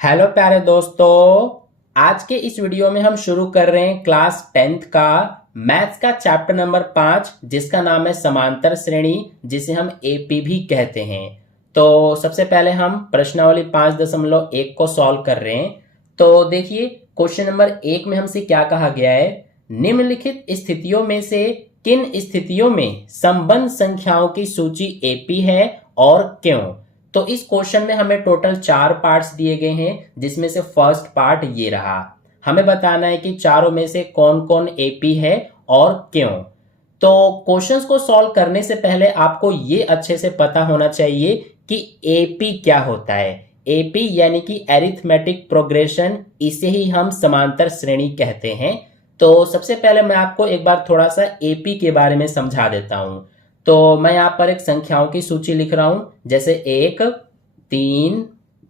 Hello प्यारे दोस्तों। आज के इस वीडियो में हम शुरू कर रहे हैं क्लास 10th का मैथ्स का चैप्टर नंबर 5 जिसका नाम है समांतर श्रेणी, जिसे हम एपी भी कहते हैं। तो सबसे पहले हम प्रश्नावली 5.1 को सॉल्व कर रहे हैं। तो देखिए क्वेश्चन नंबर 1 में हमसे क्या कहा गया है। निम्नलिखित स्थितियों में से किन स्थितियों में संबंध संख्याओं की सूची एपी है और क्यों। तो इस क्वेश्चन में हमें टोटल 4 पार्ट्स दिए गए हैं, जिसमें से फर्स्ट पार्ट ये रहा। हमें बताना है कि चारों में से कौन कौन एपी है और क्यों। तो क्वेश्चंस को सॉल्व करने से पहले आपको ये अच्छे से पता होना चाहिए कि एपी क्या होता है। एपी यानी कि एरिथमेटिक प्रोग्रेशन, इसे ही हम समांतर श्रेणी कहते हैं। तो सबसे पहले मैं आपको एक बार थोड़ा सा एपी के बारे में समझा देता हूं। तो मैं यहां पर एक संख्याओं की सूची लिख रहा हूं, जैसे 1, 3,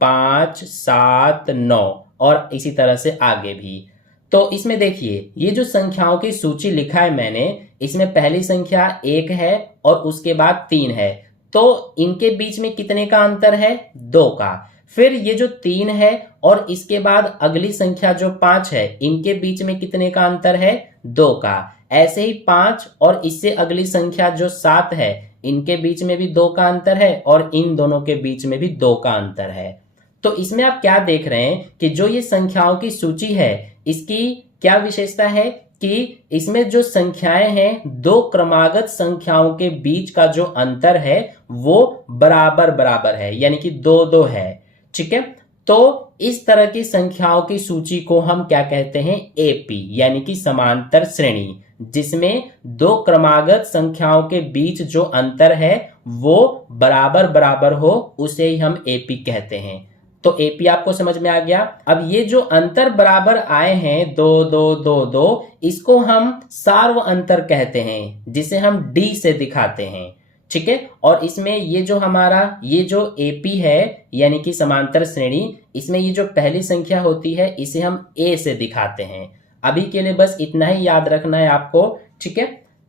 5, 7, 9 और इसी तरह से आगे भी। तो इसमें देखिए ये जो संख्याओं की सूची लिखा है मैंने, इसमें पहली संख्या 1 है और उसके बाद 3 है। तो इनके बीच में कितने का अंतर है? 2 का। फिर ये जो 3 है और इसके बाद अगली संख्या जो 5 है, इनके बीच में कितने का अंतर है? 2 का। ऐसे ही 5 और इससे अगली संख्या जो 7 है, इनके बीच में भी 2 का अंतर है और इन दोनों के बीच में भी 2 का अंतर है। तो इसमें आप क्या देख रहे हैं कि जो ये संख्याओं की सूची है, इसकी क्या विशेषता है कि इसमें जो संख्याएं हैं, दो क्रमागत संख्याओं के बीच का जो अंतर है वो बराबर बराबर है, यानी कि 2-2 है। ठीक है, तो इस तरह की संख्याओं की सूची को हम क्या कहते हैं? एपी, यानी कि समांतर श्रेणी, जिसमें दो क्रमागत संख्याओं के बीच जो अंतर है वो बराबर बराबर हो, उसे ही हम एपी कहते हैं। तो एपी आपको समझ में आ गया। अब ये जो अंतर बराबर आए हैं 2-2-2-2, इसको हम सार्व अंतर कहते हैं, जिसे हम डी से दिखाते हैं। ठीक है, और इसमें ये जो हमारा ये जो एपी है यानी कि समांतर श्रेणी, इसमें ये जो पहली संख्या होती है इसे हम ए से दिखाते हैं। अभी के लिए बस इतना ही याद रखना है आपको। ठीक है,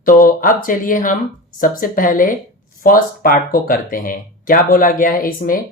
तो अब चलिए हम सबसे पहले फर्स्ट पार्ट को करते हैं। क्या बोला गया है इसमें?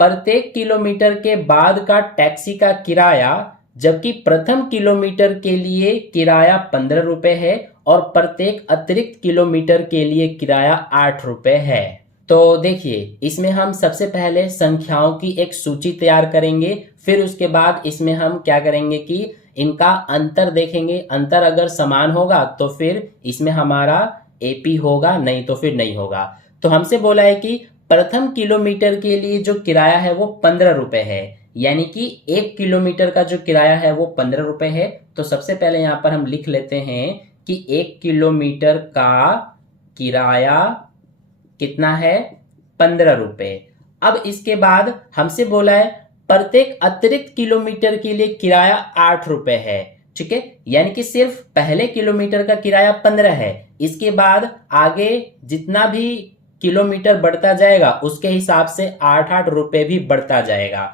प्रत्येक किलोमीटर के बाद का टैक्सी का किराया, जबकि प्रथम किलोमीटर के लिए किराया 15 रुपए है और प्रत्येक अतिरिक्त किलोमीटर के लिए किराया 8 रुपए है। तो देखिए इसमें हम सबसे पहले संख्याओं की एक सूची तैयार करेंगे, फिर उसके बाद इसमें हम क्या करेंगे कि इनका अंतर देखेंगे। अंतर अगर समान होगा तो फिर इसमें हमारा एपी होगा, नहीं तो फिर नहीं होगा। तो हमसे बोला है कि प्रथम किलोमीटर के लिए जो किराया है वो 15 रुपए है, यानी कि 1 किलोमीटर का जो किराया है वो 15 रुपए है। तो सबसे पहले यहां पर हम लिख लेते हैं कि 1 किलोमीटर का किराया कितना है? 15 रुपए। अब इसके बाद हमसे बोला है प्रत्येक अतिरिक्त किलोमीटर के लिए किराया 8 रुपए है। ठीक है, यानी कि सिर्फ पहले किलोमीटर का किराया 15 है, इसके बाद आगे जितना भी किलोमीटर बढ़ता जाएगा उसके हिसाब से 8-8 रुपए भी बढ़ता जाएगा।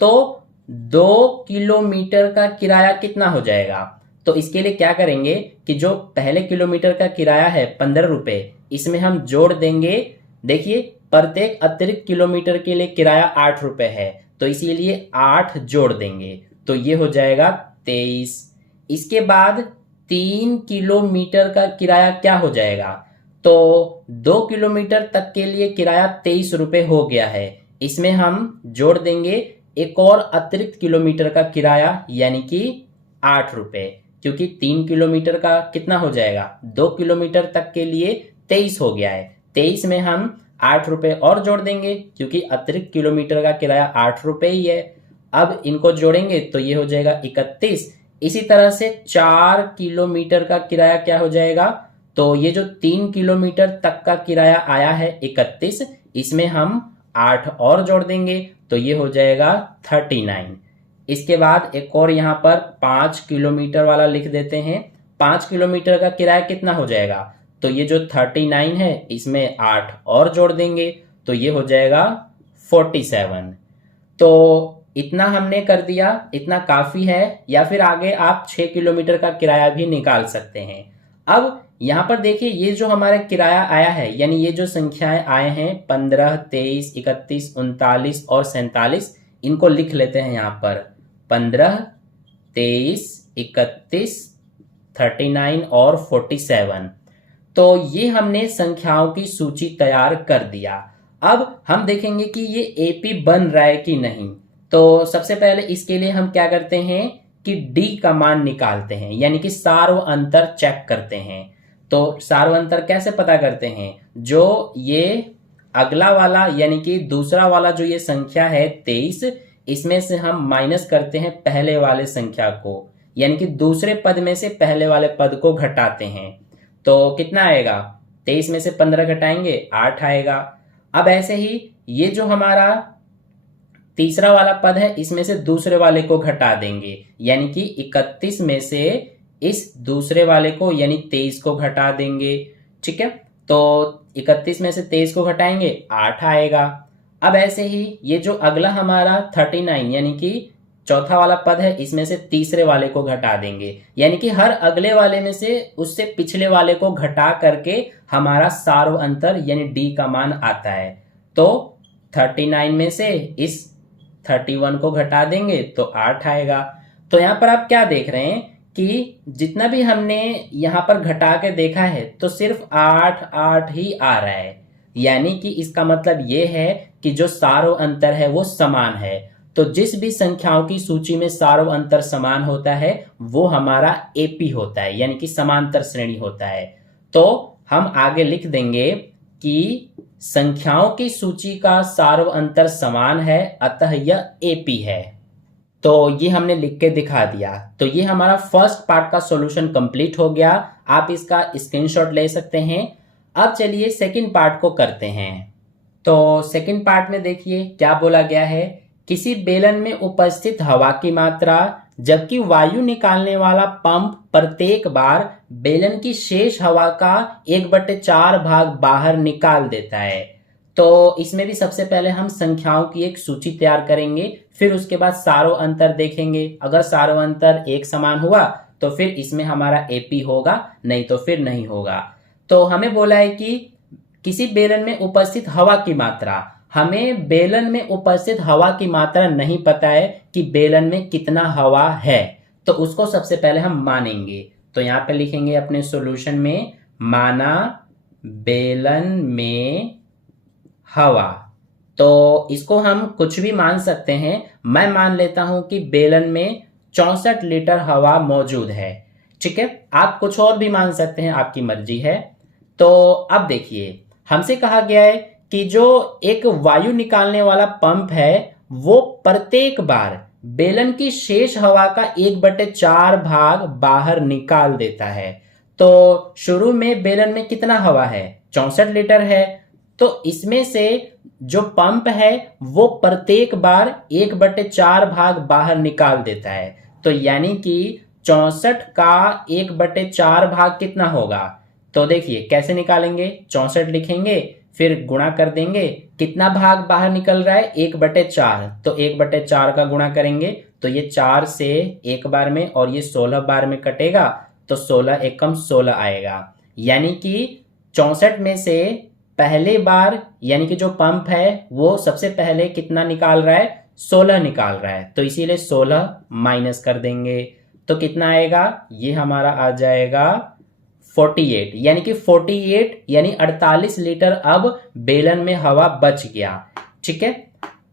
तो 2 किलोमीटर का किराया कितना हो जाएगा? तो इसके लिए क्या करेंगे कि जो पहले किलोमीटर का किराया है 15 रुपए, इसमें हम जोड़ देंगे। देखिए प्रत्येक अतिरिक्त किलोमीटर के लिए किराया 8 रुपए है, तो इसीलिए 8 जोड़ देंगे, तो ये हो जाएगा 23। इसके बाद 3 किलोमीटर का किराया क्या हो जाएगा? तो 2 किलोमीटर तक के लिए किराया 23 रुपए हो गया है, इसमें हम जोड़ देंगे एक और अतिरिक्त किलोमीटर का किराया, यानी कि 8 रुपए, क्योंकि 3 किलोमीटर का कितना हो जाएगा? 2 किलोमीटर तक के लिए 23 हो गया है, 23 में हम 8 रुपए और जोड़ देंगे, क्योंकि अतिरिक्त किलोमीटर का किराया 8 रुपए ही है। अब इनको जोड़ेंगे तो ये हो जाएगा 31। इसी तरह से 4 किलोमीटर का किराया क्या हो जाएगा? तो ये जो 3 किलोमीटर तक का किराया आया है 31, इसमें हम 8 और जोड़ देंगे, तो ये हो जाएगा 39। इसके बाद एक और यहाँ पर 5 किलोमीटर वाला लिख देते हैं। 5 किलोमीटर का किराया कितना हो जाएगा? तो ये जो 39 है इसमें 8 और जोड़ देंगे, तो ये हो जाएगा 47। तो इतना हमने कर दिया, इतना काफी है, या फिर आगे आप 6 किलोमीटर का किराया भी निकाल सकते हैं। अब यहां पर देखिए ये जो हमारा किराया आया है, यानी ये जो संख्याएं आए हैं 15, 23, 31, 39 और 47, इनको लिख लेते हैं यहाँ पर 15, 23, 31, 39 और 47। तो ये हमने संख्याओं की सूची तैयार कर दिया। अब हम देखेंगे कि ये एपी बन रहा है कि नहीं। तो सबसे पहले इसके लिए हम क्या करते हैं कि डी का मान निकालते हैं, यानी कि सार्व अंतर चेक करते हैं। तो सार्व अंतर कैसे पता करते हैं? जो ये अगला वाला यानी कि दूसरा वाला जो ये संख्या है 23, इसमें से हम माइनस करते हैं पहले वाले संख्या को, यानी कि दूसरे पद में से पहले वाले पद को घटाते हैं। तो कितना आएगा? 23 में से 15 घटाएंगे 8 आएगा। अब ऐसे ही ये जो हमारा तीसरा वाला पद है इसमें से दूसरे वाले को घटा देंगे, यानी कि 31 में से इस दूसरे वाले को यानी 23 को घटा देंगे। ठीक है, तो 31 में से 23 को घटाएंगे 8 आएगा। अब ऐसे ही ये जो अगला हमारा 39 यानी कि चौथा वाला पद है इसमें से तीसरे वाले को घटा देंगे, यानी कि हर अगले वाले में से उससे पिछले वाले को घटा करके हमारा सार्व अंतर यानी डी का मान आता है। तो 39 में से इस 31 को घटा देंगे तो 8 आएगा। तो यहाँ पर आप क्या देख रहे हैं कि जितना भी हमने यहाँ पर घटा के देखा है तो सिर्फ 8 8 ही आ रहा है, यानी कि इसका मतलब ये है कि जो सार्व अंतर है वो समान है। तो जिस भी संख्याओं की सूची में सार्व अंतर समान होता है वो हमारा एपी होता है, यानी कि समांतर श्रेणी होता है। तो हम आगे लिख देंगे कि संख्याओं की सूची का सार्व अंतर समान है, अतः यह एपी है। तो ये हमने लिख के दिखा दिया। तो ये हमारा फर्स्ट पार्ट का सॉल्यूशन कंप्लीट हो गया। आप इसका स्क्रीनशॉट ले सकते हैं। अब चलिए सेकंड पार्ट को करते हैं। तो सेकंड पार्ट में देखिए क्या बोला गया है। किसी बेलन में उपस्थित हवा की मात्रा जबकि वायु निकालने वाला पंप प्रत्येक बार बेलन की शेष हवा का 1/4 भाग बाहर निकाल देता है। तो इसमें भी सबसे पहले हम संख्याओं की एक सूची तैयार करेंगे, फिर उसके बाद सार्व अंतर देखेंगे। अगर सार्व अंतर एक समान हुआ तो फिर इसमें हमारा एपी होगा, नहीं तो फिर नहीं होगा। तो हमें बोला है कि किसी बेलन में उपस्थित हवा की मात्रा, हमें बेलन में उपस्थित हवा की मात्रा नहीं पता है कि बेलन में कितना हवा है, तो उसको सबसे पहले हम मानेंगे। तो यहाँ पे लिखेंगे अपने सॉल्यूशन में, माना बेलन में हवा। तो इसको हम कुछ भी मान सकते हैं। मैं मान लेता हूं कि बेलन में 64 लीटर हवा मौजूद है। ठीक है, आप कुछ और भी मान सकते हैं, आपकी मर्जी है। तो अब देखिए, हमसे कहा गया है कि जो एक वायु निकालने वाला पंप है वो प्रत्येक बार बेलन की शेष हवा का 1/4 भाग बाहर निकाल देता है। तो शुरू में बेलन में कितना हवा है? 64 लीटर है। तो इसमें से जो पंप है वो प्रत्येक बार 1/4 भाग बाहर निकाल देता है। तो यानी कि 64 का 1/4 भाग कितना होगा? तो देखिए कैसे निकालेंगे। 64 लिखेंगे, फिर गुणा कर देंगे। कितना भाग बाहर निकल रहा है? 1/4। तो 1/4 का गुणा करेंगे तो ये 4 से एक बार में और ये 16 बार में कटेगा, तो 16 एकम 16 आएगा। यानी कि 64 में से पहले बार यानी कि जो पंप है वो सबसे पहले कितना निकाल रहा है? 16 निकाल रहा है। तो इसीलिए 16 माइनस कर देंगे तो कितना आएगा? ये हमारा आ जाएगा 48, यानी कि 48 यानी 48 लीटर अब बेलन में हवा बच गया। ठीक है,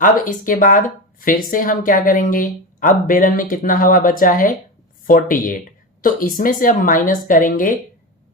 अब इसके बाद फिर से हम क्या करेंगे, अब बेलन में कितना हवा बचा है? 48। तो इसमें से अब माइनस करेंगे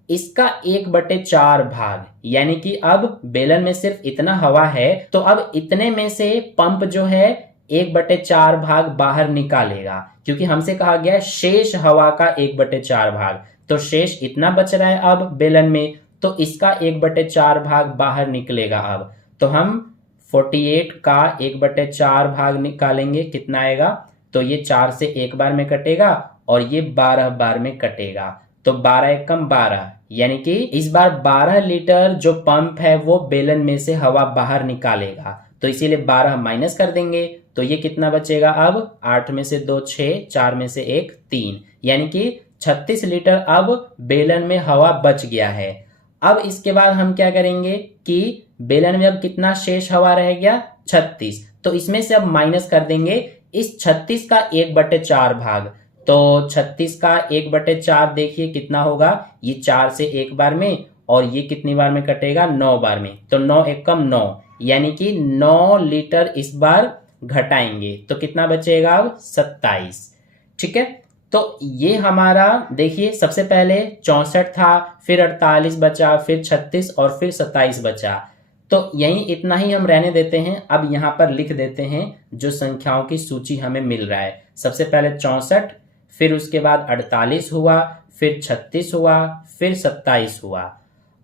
इसका 1/4 भाग, यानी कि अब बेलन में सिर्फ इतना हवा है, तो अब इतने में से पंप जो है 1/4 भाग बाहर निकालेगा, क्योंकि हमसे कहा गया शेष हवा का 1/4 भाग। तो शेष इतना बच रहा है अब बेलन में, तो इसका 1/4 भाग बाहर निकलेगा। अब तो हम 48 का 1/4 भाग निकालेंगे, कितना आएगा? तो ये 4 से एक बार में कटेगा और ये 12 बार में कटेगा। तो 12 एकम 12, यानी कि इस बार 12 लीटर जो पंप है वो बेलन में से हवा बाहर निकालेगा। तो इसीलिए 12 माइनस कर देंगे तो ये कितना बचेगा? अब 8 में से 2 6, 4 में से 1 3, यानी कि 36 लीटर अब बेलन में हवा बच गया है। अब इसके बाद हम क्या करेंगे कि बेलन में अब कितना शेष हवा रह गया? 36। तो इसमें से अब माइनस कर देंगे इस 36 का 1/4 भाग। तो 36 का 1/4 देखिए कितना होगा, ये 4 से एक बार में, और ये कितनी बार में कटेगा, 9 बार में। तो 9 एकम 9, यानी कि 9 लीटर इस बार घटाएंगे तो कितना बचेगा अब, 27। ठीक है, तो ये हमारा देखिए सबसे पहले 64 था, फिर 48 बचा, फिर 36 और फिर 27 बचा। तो यही इतना ही हम रहने देते हैं। अब यहां पर लिख देते हैं जो संख्याओं की सूची हमें मिल रहा है। सबसे पहले 64, फिर उसके बाद 48 हुआ, फिर 36 हुआ, फिर 27 हुआ।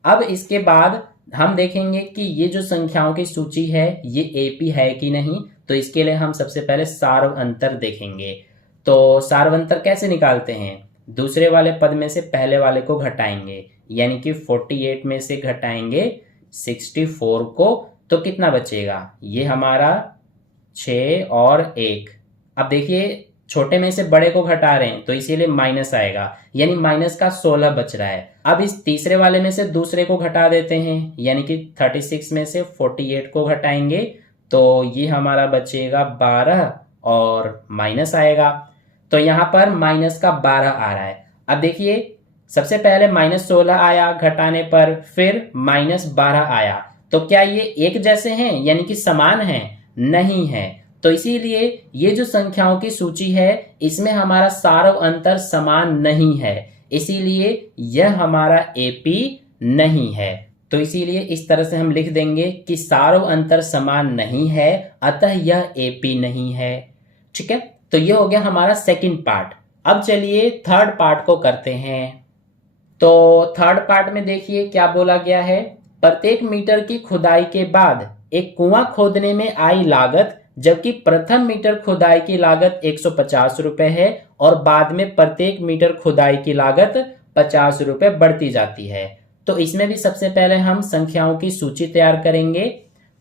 अब इसके बाद हम देखेंगे कि ये जो संख्याओं की सूची है ये एपी है कि नहीं। तो इसके लिए हम सबसे पहले सार्व अंतर देखेंगे। तो सार्व अंतर कैसे निकालते हैं, दूसरे वाले पद में से पहले वाले को घटाएंगे, यानी कि 48 में से घटाएंगे 64 को, तो कितना बचेगा, ये हमारा 6 और 1। अब देखिए छोटे में से बड़े को घटा रहे हैं तो इसीलिए माइनस आएगा, यानी माइनस का 16 बच रहा है। अब इस तीसरे वाले में से दूसरे को घटा देते हैं, यानी कि 36 में से 48 को घटाएंगे तो ये हमारा बचेगा 12 और माइनस आएगा। तो यहां पर माइनस का 12 आ रहा है। अब देखिए सबसे पहले -16 आया घटाने पर, फिर -12 आया। तो क्या ये एक जैसे हैं, यानी कि समान हैं? नहीं है। तो इसीलिए ये जो संख्याओं की सूची है इसमें हमारा सार्व अंतर समान नहीं है, इसीलिए यह हमारा एपी नहीं है। तो इसीलिए इस तरह से हम लिख देंगे कि सार्व अंतर समान नहीं है, अतः यह एपी नहीं है। ठीक है, तो ये हो गया हमारा सेकंड पार्ट। अब चलिए थर्ड पार्ट को करते हैं। तो थर्ड पार्ट में देखिए क्या बोला गया है, प्रत्येक मीटर की खुदाई के बाद एक कुआं खोदने में आई लागत, जबकि प्रथम मीटर खुदाई की लागत 150 रुपए है और बाद में प्रत्येक मीटर खुदाई की लागत 50 रुपए बढ़ती जाती है। तो इसमें भी सबसे पहले हम संख्याओं की सूची तैयार करेंगे।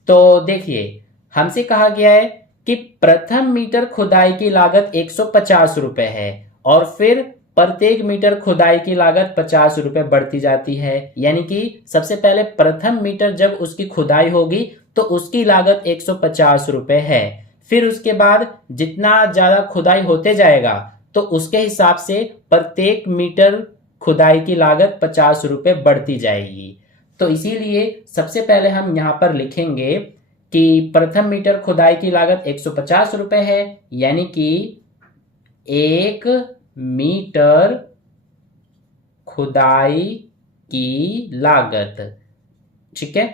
तो देखिए हमसे कहा गया है कि प्रथम मीटर खुदाई की लागत 150 रुपए है और फिर प्रत्येक मीटर खुदाई की लागत 50 रुपए बढ़ती जाती है, यानी कि सबसे पहले प्रथम मीटर जब उसकी खुदाई होगी तो उसकी लागत 150 रुपए है। फिर उसके बाद जितना ज्यादा खुदाई होते जाएगा तो उसके हिसाब से प्रत्येक मीटर खुदाई की लागत 50 रुपए बढ़ती जाएगी। तो इसीलिए सबसे पहले हम यहाँ पर लिखेंगे कि प्रथम मीटर खुदाई की लागत 150 रुपए है, यानी कि 1 मीटर खुदाई की लागत। ठीक है,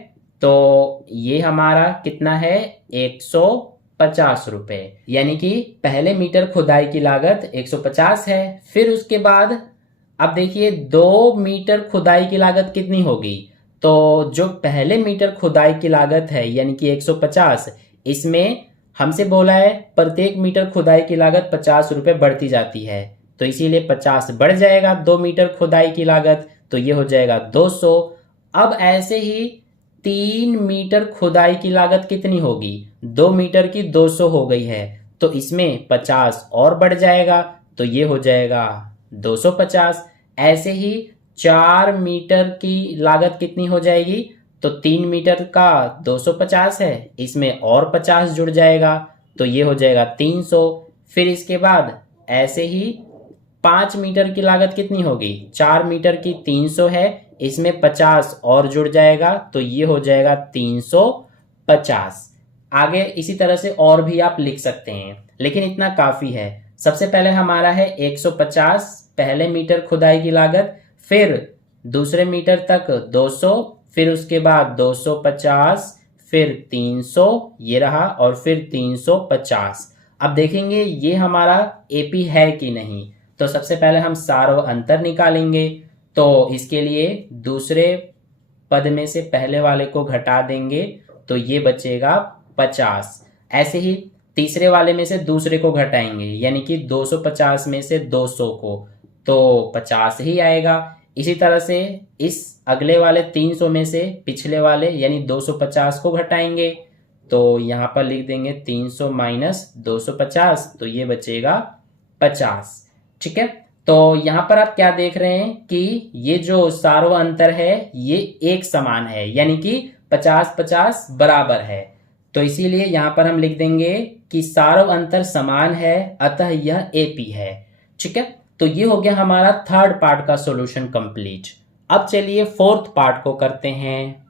तो ये हमारा कितना है, 150 रुपए, यानी कि पहले मीटर खुदाई की लागत 150 है। फिर उसके बाद अब देखिए 2 मीटर खुदाई की लागत कितनी होगी, तो जो पहले मीटर खुदाई की लागत है यानी कि 150, इसमें हमसे बोला है प्रत्येक मीटर खुदाई की लागत 50 रुपए बढ़ती जाती है, तो इसीलिए 50 बढ़ जाएगा 2 मीटर खुदाई की लागत, तो ये हो जाएगा 200। अब ऐसे ही 3 मीटर खुदाई की लागत कितनी होगी, 2 मीटर की 200 हो गई है, तो इसमें 50 और बढ़ जाएगा, तो ये हो जाएगा 250। ऐसे ही 4 मीटर की लागत कितनी हो जाएगी, तो 3 मीटर का 250 है, इसमें और 50 जुड़ जाएगा, तो ये हो जाएगा 300। फिर इसके बाद ऐसे ही 5 मीटर की लागत कितनी होगी, 4 मीटर की 300 है, इसमें 50 और जुड़ जाएगा, तो ये हो जाएगा 350। आगे इसी तरह से और भी आप लिख सकते हैं, लेकिन इतना काफी है। सबसे पहले हमारा है 150 पहले मीटर खुदाई की लागत, फिर दूसरे मीटर तक 200, फिर उसके बाद 250, फिर 300 ये रहा, और फिर 350। अब देखेंगे ये हमारा एपी है कि नहीं। तो सबसे पहले हम सार्व अंतर निकालेंगे, तो इसके लिए दूसरे पद में से पहले वाले को घटा देंगे, तो ये बचेगा 50। ऐसे ही तीसरे वाले में से दूसरे को घटाएंगे, यानी कि 250 में से 200 को, तो 50 ही आएगा। इसी तरह से इस अगले वाले 300 में से पिछले वाले यानी 250 को घटाएंगे, तो यहाँ पर लिख देंगे 300 माइनस 250, तो ये बचेगा 50। ठीक है, तो यहाँ पर आप क्या देख रहे हैं कि ये जो सार्व अंतर है ये एक समान है, यानी कि 50-50 बराबर है। तो इसीलिए यहां पर हम लिख देंगे कि सारव अंतर समान है, अतः यह एपी है। ठीक है, तो ये हो गया हमारा थर्ड पार्ट का सॉल्यूशन कंप्लीट। अब चलिए फोर्थ पार्ट को करते हैं।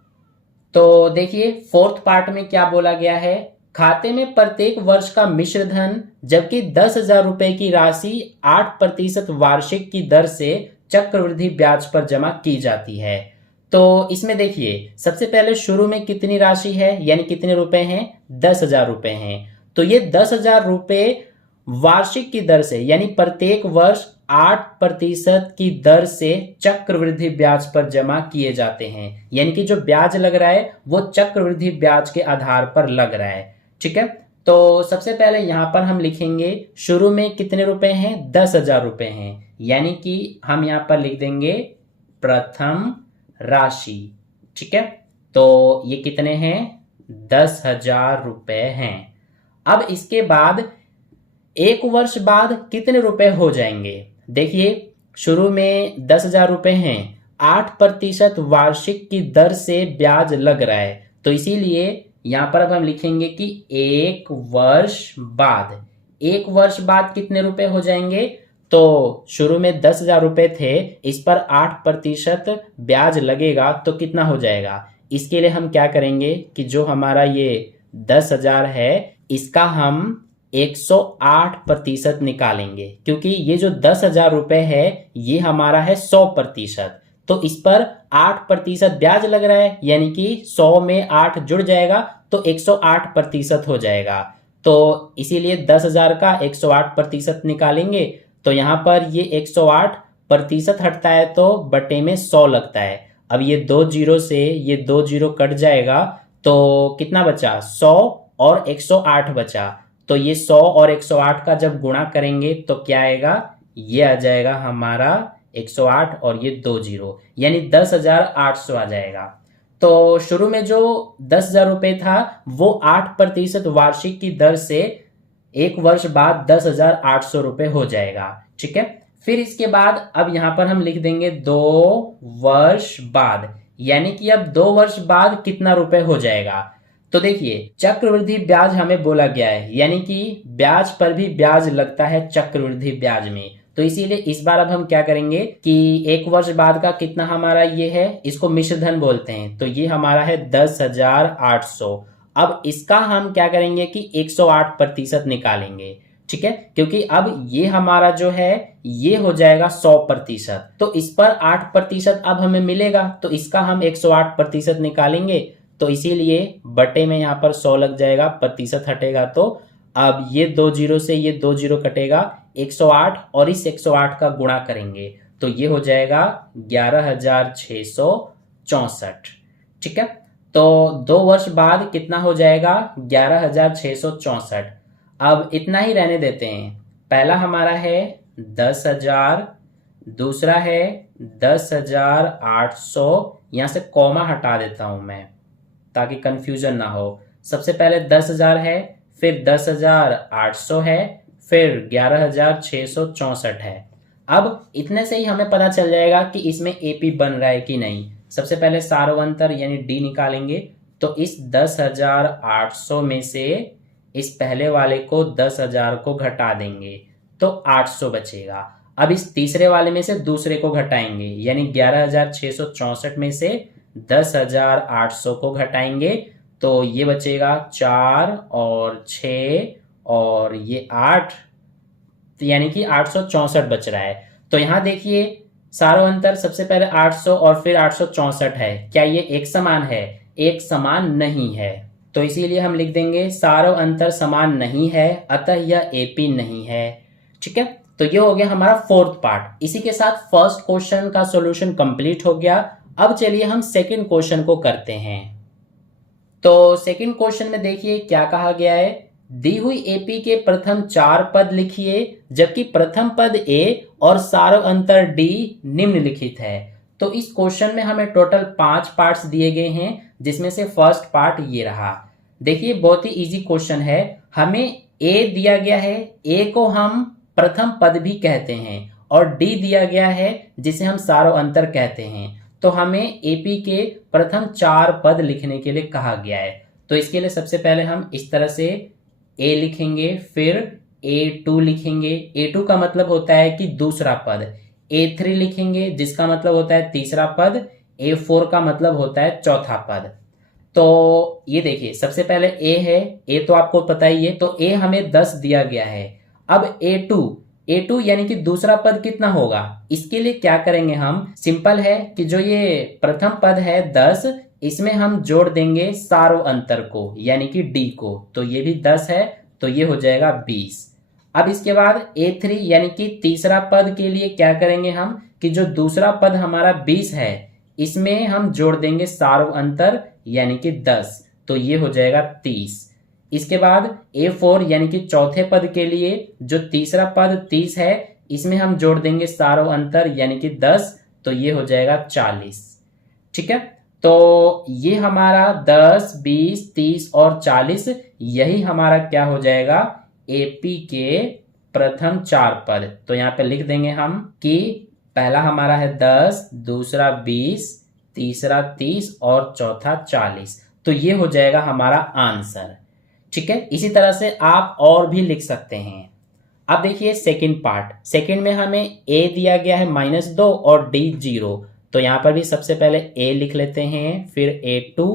तो देखिए फोर्थ पार्ट में क्या बोला गया है, खाते में प्रत्येक वर्ष का मिश्र धन जबकि 10,000 रुपए की राशि 8% वार्षिक की दर से चक्रवृद्धि ब्याज पर जमा की जाती है। तो इसमें देखिए सबसे पहले शुरू में कितनी राशि है, यानी कितने रुपए हैं, 10,000 रुपए हैं। तो ये 10,000 रुपए वार्षिक की दर से यानी प्रत्येक वर्ष 8% की दर से चक्रवृद्धि ब्याज पर जमा किए जाते हैं, यानी कि जो ब्याज लग रहा है वो चक्रवृद्धि ब्याज के आधार पर लग रहा है। ठीक है, तो सबसे पहले यहां पर हम लिखेंगे शुरू में कितने रुपए हैं, 10,000 रुपए हैं, यानी कि हम यहां पर लिख देंगे प्रथम राशि। ठीक है, तो ये कितने हैं, 10,000 रुपए हैं। अब इसके बाद एक वर्ष बाद कितने रुपए हो जाएंगे, देखिए शुरू में 10,000 रुपए हैं, 8% वार्षिक की दर से ब्याज लग रहा है, तो इसीलिए यहां पर अब हम लिखेंगे कि एक वर्ष बाद कितने रुपए हो जाएंगे। तो शुरू में 10,000 रुपए थे, इस पर 8% ब्याज लगेगा तो कितना हो जाएगा। इसके लिए हम क्या करेंगे कि जो हमारा ये 10,000 है इसका हम 108% निकालेंगे, क्योंकि ये जो 10,000 रुपए है ये हमारा है 100%, तो इस पर 8% ब्याज लग रहा है, यानी कि 100 में 8 जुड़ जाएगा तो 108% हो जाएगा। तो इसीलिए 10,000 का 108% निकालेंगे, तो यहां पर ये 108% हटता है तो बटे में 100 लगता है। अब ये 2 जीरो से ये 2 जीरो कट जाएगा तो कितना बचा, 100 और 108 बचा। तो ये 100 और 108 का जब गुणा करेंगे तो क्या आएगा, ये आ जाएगा हमारा 108 और ये 2 जीरो, यानी 10,800 आ जाएगा। तो शुरू में जो 10,000 रुपए था वो 8% वार्षिक की दर से एक वर्ष बाद 10,800 रुपए हो जाएगा। ठीक है, फिर इसके बाद अब यहां पर हम लिख देंगे 2 वर्ष बाद, यानी कि अब 2 वर्ष बाद कितना रुपए हो जाएगा। तो देखिए चक्रवृद्धि ब्याज हमें बोला गया है, यानी कि ब्याज पर भी ब्याज लगता है चक्रवृद्धि ब्याज में, तो इसीलिए इस बार अब हम क्या करेंगे कि एक वर्ष बाद का कितना हमारा ये है, इसको मिश्र धन बोलते हैं, तो ये हमारा है 10,800। अब इसका हम क्या करेंगे कि 108% निकालेंगे। ठीक है, क्योंकि अब ये हमारा जो है ये हो जाएगा 100%, तो इस पर 8% अब हमें मिलेगा, तो इसका हम 108% निकालेंगे, तो इसीलिए बटे में यहाँ पर 100 लग जाएगा, प्रतिशत हटेगा तो अब ये 2 जीरो से ये 2 जीरो कटेगा, 108 और इस 108 का गुणा करेंगे तो ये हो जाएगा 11,664। ठीक है, तो 2 वर्ष बाद कितना हो जाएगा, 11,664। अब इतना ही रहने देते हैं, पहला हमारा है 10,000, दूसरा है 10,800, यहां से कॉमा हटा देता हूं मैं ताकि कंफ्यूजन ना हो। सबसे पहले 10,000 है, फिर 10,800 है, फिर 11,664 है। अब इतने से ही हमें पता चल जाएगा कि इसमें एपी बन रहा है कि नहीं। सबसे पहले सार्वंतर यानी डी निकालेंगे, तो इस 10,800 में से इस पहले वाले को 10,000 को घटा देंगे तो 800 बचेगा। अब इस तीसरे वाले में से दूसरे को घटाएंगे, यानी 11,664 में से 10,800 को घटाएंगे तो ये बचेगा 4 और 6 और ये 8, यानी कि 864 बच रहा है। तो यहां देखिए सार्वंतर सबसे पहले 800 और फिर 864 है, क्या ये एक समान है, एक समान नहीं है, तो इसीलिए हम लिख देंगे सार्व अंतर समान नहीं है, अतः यह एपी नहीं है। ठीक है, तो ये हो गया हमारा फोर्थ पार्ट। इसी के साथ फर्स्ट क्वेश्चन का सॉल्यूशन कंप्लीट हो गया। अब चलिए हम सेकंड क्वेश्चन को करते हैं। तो सेकंड क्वेश्चन में देखिए क्या कहा गया है, दी हुई एपी के प्रथम 4 पद लिखिए जबकि प्रथम पद ए और सार्व अंतर डी निम्नलिखित है। तो इस क्वेश्चन में हमें टोटल 5 पार्ट्स दिए गए हैं, जिसमें से फर्स्ट पार्ट ये रहा। देखिए बहुत ही इजी क्वेश्चन है, हमें ए दिया गया है, ए को हम प्रथम पद भी कहते हैं, और डी दिया गया है जिसे हम सार्व अंतर कहते हैं। तो हमें एपी के प्रथम 4 पद लिखने के लिए कहा गया है। तो इसके लिए सबसे पहले हम इस तरह से a लिखेंगे, फिर a2 लिखेंगे। a2 का मतलब होता है कि दूसरा पद। a3 लिखेंगे जिसका मतलब होता है तीसरा पद। a4 का मतलब होता है चौथा पद। तो ये देखिए, सबसे पहले a है, a तो आपको पता ही है, तो a हमें 10 दिया गया है। अब a2 यानी कि दूसरा पद कितना होगा, इसके लिए क्या करेंगे हम, सिंपल है कि जो ये प्रथम पद है 10, इसमें हम जोड़ देंगे सारों अंतर को यानी कि d को, तो ये भी 10 है, तो ये हो जाएगा 20। अब इसके बाद a3 यानी कि तीसरा पद के लिए क्या करेंगे हम, कि जो दूसरा पद हमारा 20 है, इसमें हम जोड़ देंगे सारों अंतर यानी कि 10, तो ये हो जाएगा 30। इसके बाद a4 यानी कि चौथे पद के लिए जो तीसरा पद 30 है, इसमें हम जोड़ देंगे सारों अंतर यानी कि 10, तो ये हो जाएगा 40। ठीक है, तो ये हमारा 10, 20, 30 और 40, यही हमारा क्या हो जाएगा, एपी के प्रथम 4 पद। तो यहाँ पे लिख देंगे हम कि पहला हमारा है 10, दूसरा 20, तीसरा 30 और चौथा 40, तो ये हो जाएगा हमारा आंसर। ठीक है, इसी तरह से आप और भी लिख सकते हैं। अब देखिए सेकंड पार्ट, सेकंड में हमें a दिया गया है -2 और d 0, तो यहां पर भी सबसे पहले a लिख लेते हैं, फिर a2,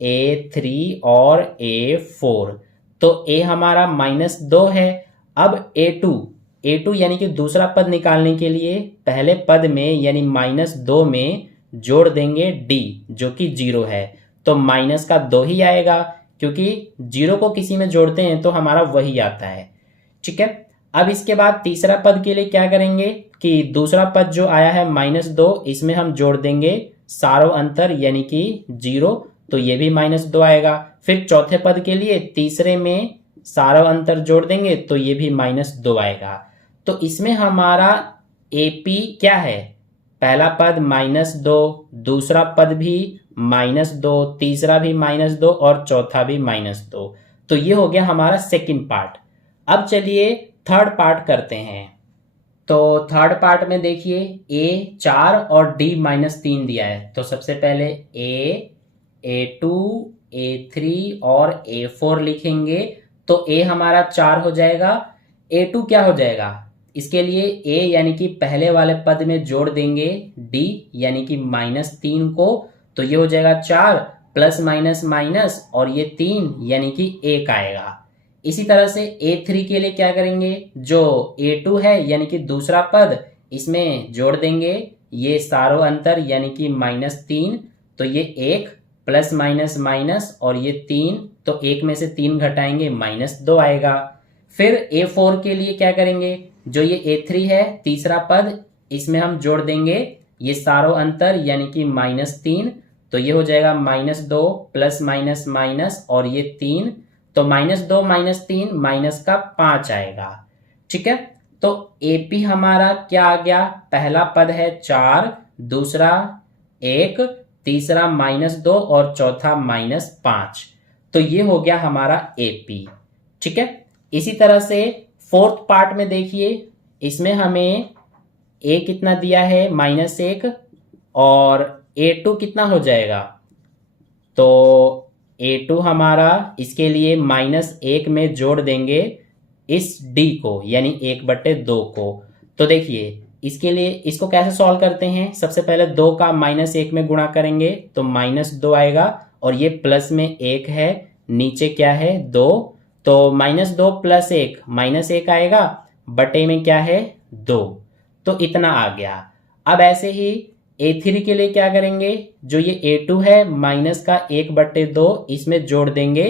a3 और a4। तो a हमारा -2 है। अब a2 यानी कि दूसरा पद निकालने के लिए पहले पद में यानी -2 में जोड़ देंगे d जो कि 0 है, तो माइनस का 2 ही आएगा, क्योंकि 0 को किसी में जोड़ते हैं तो हमारा वही आता है। ठीक है, अब इसके बाद तीसरा पद के लिए क्या करेंगे कि दूसरा पद जो आया है -2, इसमें हम जोड़ देंगे सारों अंतर यानी कि 0, तो ये भी -2 आएगा। फिर चौथे पद के लिए तीसरे में सारों अंतर जोड़ देंगे, तो ये भी -2 आएगा। तो इसमें हमारा AP क्या है, पहला पद -2, दूसरा पद भी -2, तीसरा भी -2 और चौथा भी -2, तो ये हो गया हमारा सेकंड पार्ट। अब चलिए थर्ड पार्ट करते हैं। तो थर्ड पार्ट में देखिए a 4 और d -3 दिया है, तो सबसे पहले a2, a3 और a4 लिखेंगे। तो a हमारा 4 हो जाएगा, a2 क्या हो जाएगा, इसके लिए a यानी कि पहले वाले पद में जोड़ देंगे d यानी कि -3 को, तो ये हो जाएगा 4 प्लस माइनस माइनस और ये 3 यानी कि 1 आएगा। इसी तरह से a3 के लिए क्या करेंगे, जो a2 है यानी कि दूसरा पद, इसमें जोड़ देंगे ये सारों अंतर यानी कि -3, तो ये 1 प्लस माइनस माइनस और ये 3, तो 1 में से 3 घटाएंगे -2 आएगा। फिर a4 के लिए क्या करेंगे, जो ये a3 है तीसरा पद, इसमें हम जोड़ देंगे ये सारों अंतर यानी कि -3, तो ये हो जाएगा -2 प्लस माइनस माइनस और ये 3, तो -2 -3 माइनस का 5 आएगा। ठीक है, तो AP हमारा क्या आ गया, पहला पद है 4, दूसरा 1, तीसरा -2 और चौथा -5, तो ये हो गया हमारा AP। ठीक है, इसी तरह से फोर्थ पार्ट में देखिए, इसमें हमें A कितना दिया है -1 और A2 कितना हो जाएगा, तो A2 हमारा इसके लिए -1 में जोड़ देंगे इस D को यानी 1/2 को। तो देखिए इसके लिए इसको कैसे सॉल्व करते हैं, सबसे पहले 2 का -1 में गुणा करेंगे तो -2 आएगा और ये प्लस में 1 है, नीचे क्या है 2, तो -2 प्लस 1 -1 आएगा, बटे में क्या है 2, तो इतना आ गया। अब ऐसे ही A3 के लिए क्या करेंगे, जो ये A2 है माइनस का 1/2, इसमें जोड़ देंगे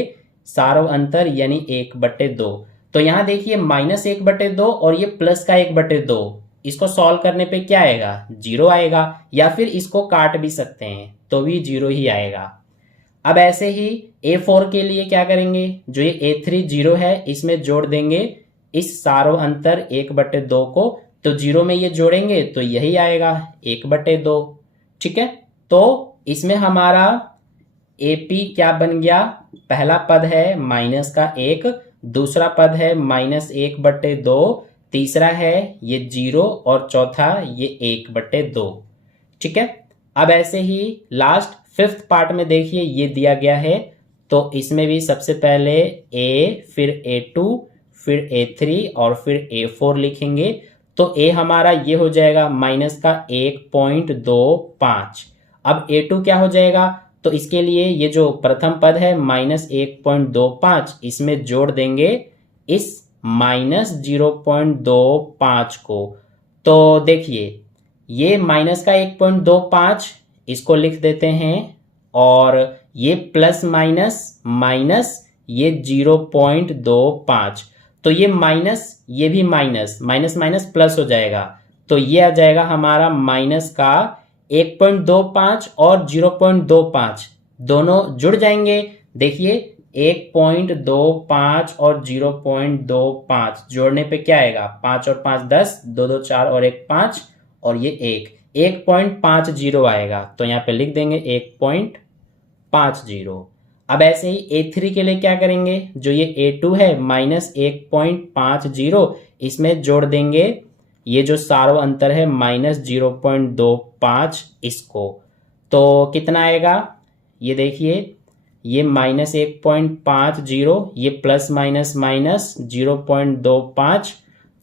सारों अंतर यानी 1/2। तो यहाँ देखिए -1/2 और ये प्लस का 1/2, इसको सॉल्व करने पे क्या आएगा 0 आएगा, या फिर इसको काट भी सकते हैं तो भी 0 ही आएगा। अब ऐसे ही A4 के लिए क्या करेंगे, जो ये A3 0 है, इसमें जोड़ देंगे इस सारों अंतर 1/2 को, तो 0 में ये जोड़ेंगे तो यही आएगा 1/2। ठीक है, तो इसमें हमारा AP क्या बन गया, पहला पद है -1, दूसरा पद है -1/2, तीसरा है ये 0 और चौथा ये 1/2। ठीक है, अब ऐसे ही लास्ट फिफ्थ पार्ट में देखिए ये दिया गया है तो इसमें भी सबसे पहले A, फिर A2, फिर A3 और फिर A4 लिखेंगे। तो A हमारा ये हो जाएगा माइनस का 1.25। अब A2 क्या हो जाएगा, तो इसके लिए ये जो प्रथम पद है माइनस 1.25, इसमें जोड़ देंगे इस माइनस 0.25 को। तो देखिए ये माइनस का 1.25 इसको लिख देते हैं, और ये प्लस माइनस माइनस ये 0.25, तो ये माइनस ये भी माइनस माइनस माइनस प्लस हो जाएगा। तो ये आ जाएगा हमारा माइनस का 1.25 और 0.25 दोनों जुड़ जाएंगे। देखिए 1.25 और 0.25 जोड़ने पे क्या आएगा, 5 और 5 10, 2 2 4 और 1 5, और ये 1.50 आएगा। तो यहाँ पे लिख देंगे 1.50। अब ऐसे ही A3 के लिए क्या करेंगे, जो ये A2 है माइनस 1.50, इसमें जोड़ देंगे ये जो सारों अंतर है माइनस 0.25 इसको। तो कितना आएगा, ये देखिए ये माइनस 1.50, ये प्लस माइनस माइनस 0.25,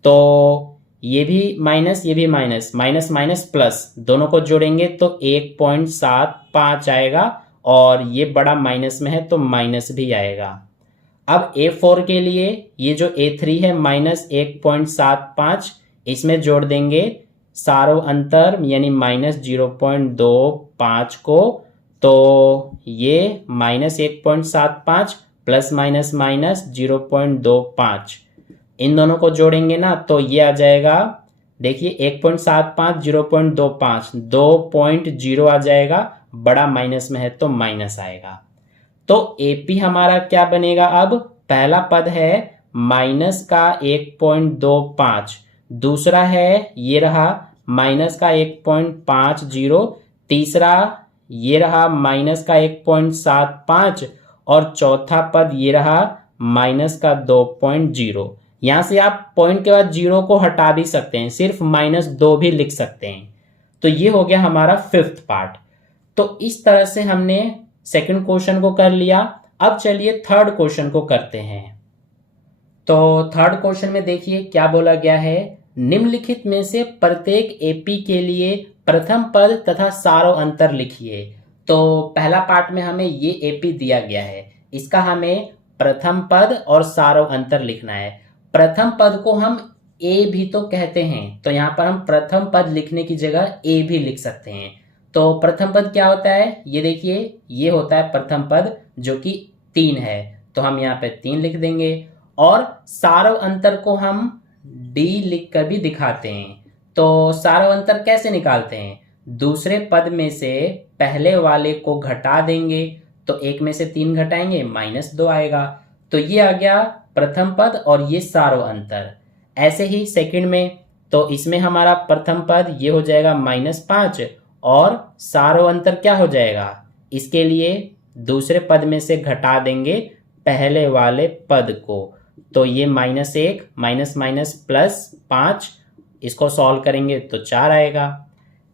तो ये भी माइनस ये भी माइनस माइनस माइनस प्लस दोनों को जोड़ेंगे तो 1.75 आएगा, और ये बड़ा माइनस में है तो माइनस भी आएगा। अब A4 के लिए ये जो A3 है माइनस 1.75, इसमें जोड़ देंगे सारों अंतर यानी माइनस 0.25 को। तो ये माइनस 1.75 प्लस माइनस माइनस 0.25, इन दोनों को जोड़ेंगे ना तो ये आ जाएगा, देखिए 1.75 0.25 2.0 आ जाएगा, बड़ा माइनस में है तो माइनस आएगा। तो AP हमारा क्या बनेगा, अब पहला पद है माइनस का 1.25, दूसरा है ये रहा माइनस का 1.50, तीसरा ये रहा माइनस का 1.75, और चौथा पद ये रहा माइनस का 2.0। यहां से आप पॉइंट के बाद 0 को हटा भी सकते हैं, सिर्फ -2 भी लिख सकते हैं। तो ये हो गया हमारा फिफ्थ पार्ट। तो इस तरह से हमने सेकंड क्वेश्चन को कर लिया। अब चलिए थर्ड क्वेश्चन को करते हैं। तो थर्ड क्वेश्चन में देखिए क्या बोला गया है, निम्नलिखित में से प्रत्येक AP के लिए प्रथम पद तथा सारों अंतर लिखिए। तो पहला पार्ट में हमें ये AP दिया गया है, इसका हमें प्रथम पद और सारों अंतर लिखना है। प्रथम पद को हम A भी तो कहते हैं, तो यहाँ पर हम प्रथम पद लिखने की जगह A भी लिख सकते हैं। तो प्रथम पद क्या होता है, ये देखिए ये होता है प्रथम पद जो कि 3 है, तो हम यहाँ पे 3 लिख देंगे। और सारों अंतर को हम D लिख कर भी दिखाते हैं। तो सारों अंतर कैसे निकालते हैं, दूसरे पद में से पहले वाले को घटा देंगे, तो 1 में से 3 घटाएंगे -2 आएगा। तो ये आ गया प्रथम पद और ये सारों अंतर। ऐसे ही सेकंड में, तो इसमें हमारा प्रथम पद ये हो जाएगा -5, और सारों अंतर क्या हो जाएगा, इसके लिए दूसरे पद में से घटा देंगे पहले वाले पद को। तो ये -1 माइनस माइनस +5, इसको सॉल्व करेंगे तो 4 आएगा।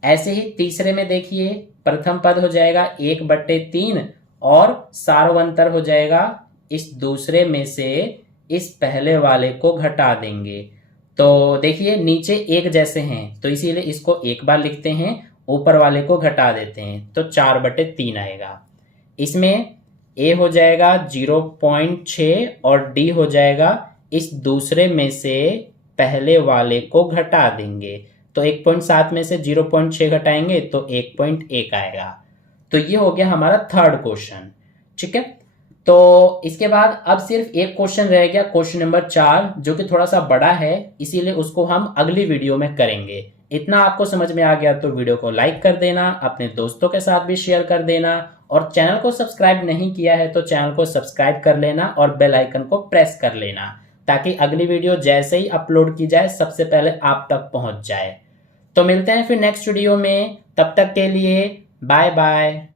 ऐसे ही तीसरे में देखिए प्रथम पद हो जाएगा 1/3, और सारों अंतर हो जाएगा इस दूसरे में से इस पहले वाले को घटा देंगे। तो देखिए नीचे एक जैसे हैं, तो इसीलिए इसको एक बार लिखते हैं, ऊपर वाले को घटा देते हैं, तो 4/3 आएगा। इसमें A हो जाएगा 0.6 और D हो जाएगा इस दूसरे में से पहले वाले को घटा देंगे, तो 1.7 में से 0.6 घटाएंगे तो 1.1 आएगा। तो ये हो गया हमारा थर्ड क्वेश्चन, ठीक है। तो इसके बाद अब सिर्फ एक क्वेश्चन रह गया, क्वेश्चन नंबर 4, जो कि थोड़ा सा बड़ा है, इसीलिए उसको हम अगली वीडियो में करेंगे। इतना आपको समझ में आ गया तो वीडियो को लाइक कर देना, अपने दोस्तों के साथ भी शेयर कर देना, और चैनल को सब्सक्राइब नहीं किया है तो चैनल को सब्सक्राइब कर लेना और बेल आइकन को प्रेस कर लेना, ताकि अगली वीडियो जैसे ही अपलोड की जाए सबसे पहले आप तक पहुंच जाए। तो मिलते हैं फिर नेक्स्ट वीडियो में, तब तक के लिए बाय बाय।